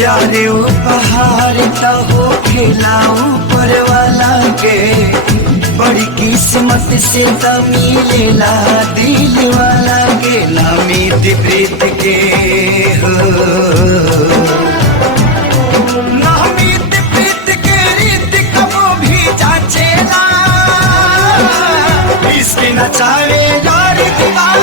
प्यारे उपहार तो हो खिलाऊ ऊपर वाला के, बड़ी किस्मत से तो मिलेला दिल वाला के, नामित प्रीत के हो नामित प्रीत के रीत कबो भी जाचेला, इसके नचावे यार दीवार